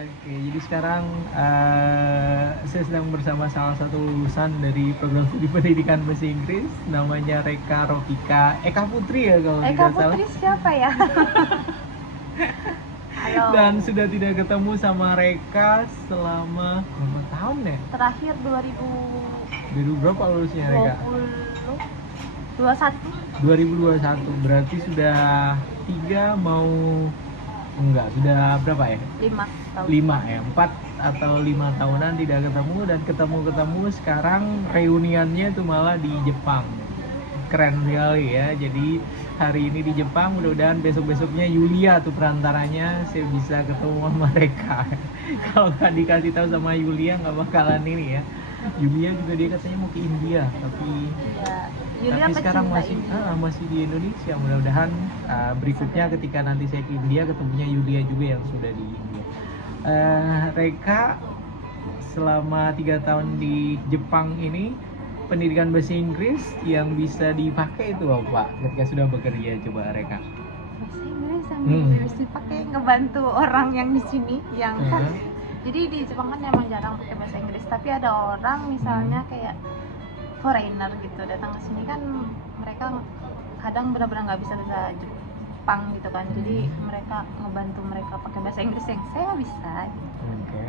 Oke, jadi sekarang saya sedang bersama salah satu lulusan dari program studi pendidikan bahasa Inggris, namanya Reka Rofika Eka Putri ya kalau Eka tidak salah. Putri siapa ya? Halo. Dan sudah tidak ketemu sama Reka selama berapa tahun ya? Terakhir 2020 Dari berapa lulusnya Reka? 21. 2021, berarti sudah 3 mau enggak, sudah berapa ya? 5 tahun. 5 ya, 4 atau 5 tahunan tidak ketemu, dan ketemu sekarang reuniannya itu malah di Jepang. Keren sekali ya. Jadi hari ini di Jepang, mudah-mudahan besok-besoknya Yulia tuh perantaranya, saya bisa ketemu sama mereka. Kalau nggak dikasih tahu sama Yulia nggak bakalan ini ya. Yulia juga dia katanya mau ke India, tapi Yulia tapi sekarang pecinta masih di Indonesia. Mudah-mudahan berikutnya ketika nanti saya ke India ketemunya Yulia juga yang sudah di India. Reka selama 3 tahun di Jepang ini, pendidikan bahasa Inggris yang bisa dipakai itu apa ketika sudah bekerja, coba Reka? Bahasa Inggris yang bisa dipakai ngebantu orang yang di sini yang kan. Jadi di Jepang kan emang jarang pakai bahasa Inggris, tapi ada orang misalnya kayak foreigner gitu datang ke sini kan, mereka kadang benar-benar nggak bisa bahasa Jepang gitu kan, jadi mereka ngebantu mereka pakai bahasa Inggris yang saya bisa gitu. Oke.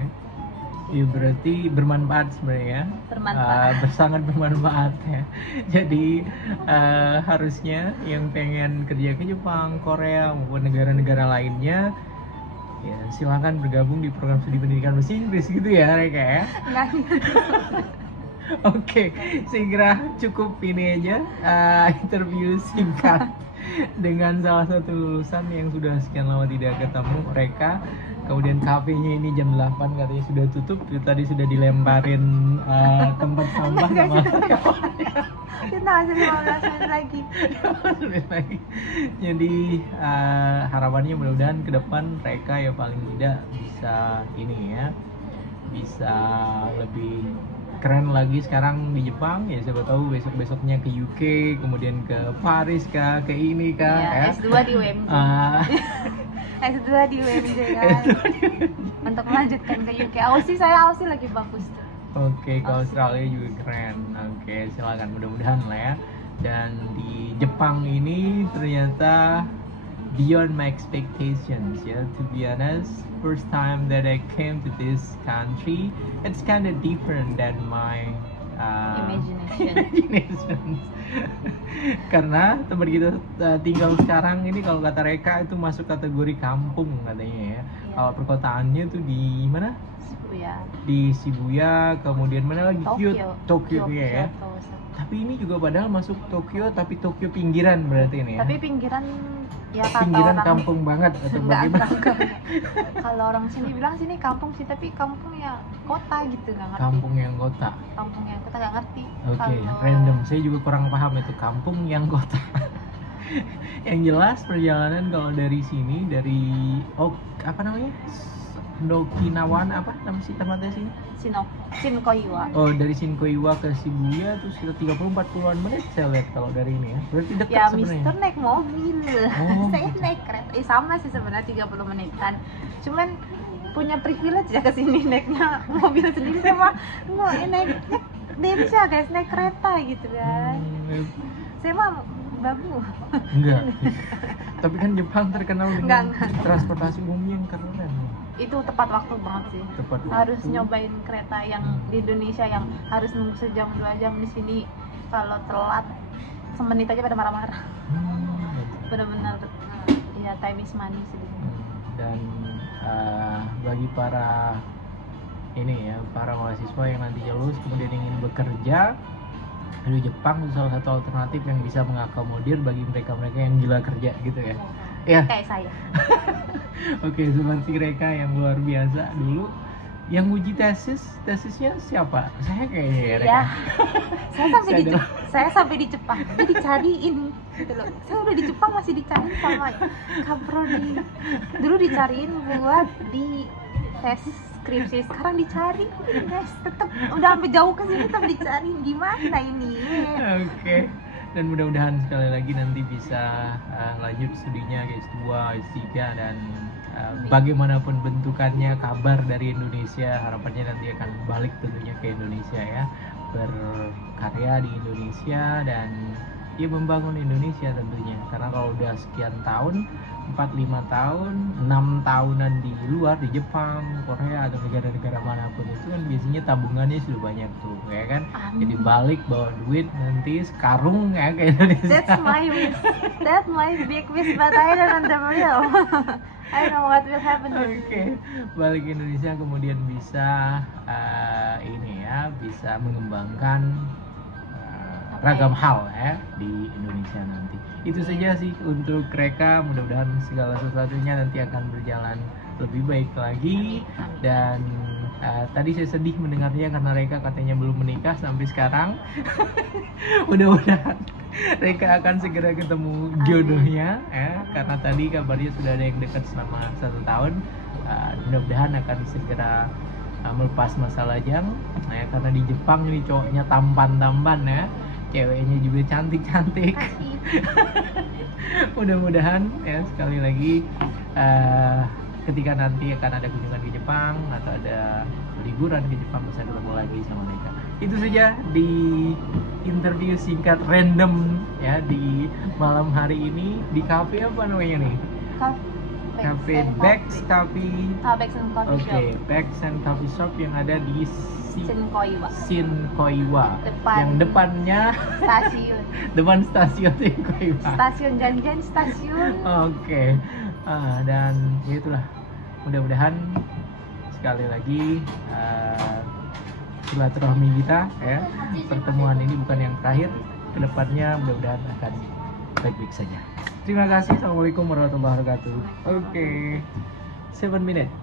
Ya berarti bermanfaat sebenarnya. Bermanfaat. Sangat bermanfaat ya. Jadi harusnya yang pengen kerja ke Jepang, Korea maupun negara-negara lainnya, ya silakan bergabung di program studi pendidikan bahasa Inggris gitu ya Reka ya. Nggak gitu. Oke, saya kira cukup ini aja interview singkat dengan salah satu lulusan yang sudah sekian lama tidak ketemu, Reka. Kemudian kafenya ini jam 8 katanya sudah tutup, tadi sudah dilemparin tempat sampah sama Kita masih 15 menit lagi. Jadi harapannya mudah-mudahan ke depan Reka ya paling tidak bisa ini ya, bisa lebih keren lagi sekarang di Jepang ya, siapa tahu besok-besoknya ke UK, kemudian ke Paris kah, ke ini kah ya. S2 di UMJ. S2 di UMJ kan. Untuk melanjutkan ke UK. Aussie lagi bagus tuh. Oke, ke Australia juga keren. Oke, silakan, mudah-mudahan lah ya. Dan di Jepang ini ternyata beyond my expectations ya, to be honest. First time that I came to this country, it's kind of different than my imagination. Karena tempat kita tinggal sekarang ini, kalau kata Reka itu masuk kategori kampung katanya ya. Kalau perkotaannya tuh di mana? Shibuya. Di Shibuya, kemudian mana lagi? Tokyo ya. Tapi ini juga padahal masuk Tokyo, tapi Tokyo pinggiran berarti ini ya. Tapi pinggiran ya, pinggiran kampung banget atau bagaimana? Kalau orang sini bilang sini kampung sih, tapi kampung ya kota gitu, nggak ngerti. Kampung yang kota. Kampung yang kota nggak ngerti. Oke, random. Saya juga kurang paham itu kampung yang kota. Yang jelas perjalanan kalau dari sini, dari apa namanya? Okinawan, apa nama sih tempatnya sini? Shinkoiwa. Oh, dari Shinkoiwa ke Shibuya tuh sekitar 30-40an menit saya lihat kalau dari ini ya. Berarti dekat ya, sebenarnya. Mister naik mobil. Saya gitu. naik kereta. Sama sih sebenarnya 30 menitan. Cuman punya privilege ya ke sini naiknya mobil sendiri, sama naik Densha guys, naik kereta gitu kan. Saya mah babu. Enggak. Tapi kan Jepang terkenal dengan transportasi umum yang keren. Itu tepat waktu banget sih. Harus nyobain kereta yang di Indonesia yang harus nunggu sejam 2 jam, di sini kalau telat semenit aja pada marah-marah. Benar-benar ya, time is money sih. Dan bagi para ini ya, para mahasiswa yang nantinya lulus kemudian ingin bekerja di Jepang, itu salah satu alternatif yang bisa mengakomodir bagi mereka-mereka yang gila kerja gitu ya. Ya. Kayak saya. Oke, seperti Reka yang luar biasa dulu. Yang uji tesisnya siapa? Saya kayaknya ya, Reka. Ya. Saya sampai di Jepang, jadi dicariin gitu loh. Saya udah di Jepang masih dicariin sama Kaprodi. Dulu dicariin buat di tes skripsi, sekarang dicari guys, tetap udah sampai jauh ke sini tapi dicariin, gimana ini? Oke. Dan mudah-mudahan sekali lagi nanti bisa lanjut studinya ke S2, S3 dan bagaimanapun bentukannya kabar dari Indonesia, harapannya nanti akan balik tentunya ke Indonesia ya, berkarya di Indonesia dan ya membangun Indonesia tentunya. Karena kalau udah sekian tahun, 4-5 tahun, 6 tahunan di luar, di Jepang, Korea atau negara-negara manapun itu kan biasanya tabungannya sudah banyak tuh, ya kan? Jadi balik bawa duit nanti sekarung ya ke Indonesia. That's my wish. That's my big wish, but I don't know the real. I don't know what will happen. Oke, balik ke Indonesia kemudian bisa ini ya, bisa mengembangkan ragam hal ya di Indonesia nanti. Itu saja sih untuk Reka, mudah-mudahan segala sesuatunya nanti akan berjalan lebih baik lagi. Dan tadi saya sedih mendengarnya karena Reka katanya belum menikah sampai sekarang. Mudah-mudahan Reka akan segera ketemu jodohnya ya, karena tadi kabarnya sudah ada yang dekat selama 1 tahun. Mudah-mudahan akan segera melepas masa lajang ya, karena di Jepang ini cowoknya tampan-tampan ya, ceweknya juga cantik-cantik. Mudah-mudahan ya, sekali lagi ketika nanti akan ada kunjungan ke Jepang atau ada liburan ke Jepang bisa ketemu lagi sama mereka. Itu saja di interview singkat random ya di malam hari ini di cafe apa namanya nih? Cafe Bex Coffee. Bex and Coffee Shop. Oke, Bex and Coffee Shop yang ada di Shinkoiwa. Yang depannya Stasiun. depan stasiun Shinkoiwa. Stasiun Janjian stasiun. Oke. Dan ya itulah. Mudah-mudahan sekali lagi silaturahmi kita ya, pertemuan ini bukan yang terakhir. Kedepannya mudah-mudahan akan baik-baik saja. Terima kasih. Assalamualaikum warahmatullahi wabarakatuh. Oke. 7 minutes.